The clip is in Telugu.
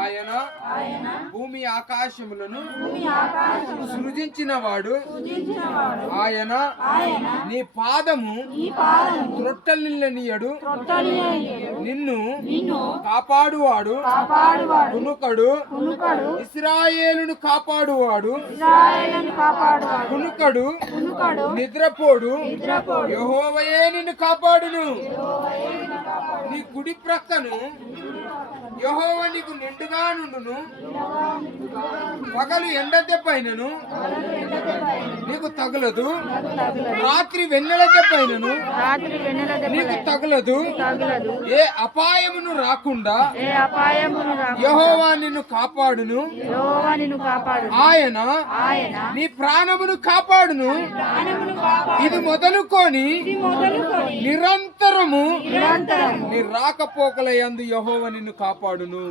ఆయన భూమి ఆకాశములను సృజించినవాడు. ఆయన నీ పాదము త్రొట్టనిల్లనీయడు. నిన్ను కాపాడువాడు కునుకడు. ఇశ్రాయేలును కాపాడువాడు కునుకడు నిద్రపోడు. యెహోవాయే నిన్ను కాపాడును. నీ కుడి ప్రక్కను యెహోవా నీకు నిండుగా నుండును. పగలు ఎండ దెబ్బైనను నీకు తగలదు. రాత్రి వెన్నెల దెబ్బైనను నీకు తగలదు. ఏ అపాయమును రాకుండా యెహోవా నిన్ను కాపాడును. ఆయన నీ ప్రాణమును కాపాడును. ఇది మొదలుకొని నిరంతరము నీ రాకపోకలయందు యెహోవా నిన్ను కాపాడును.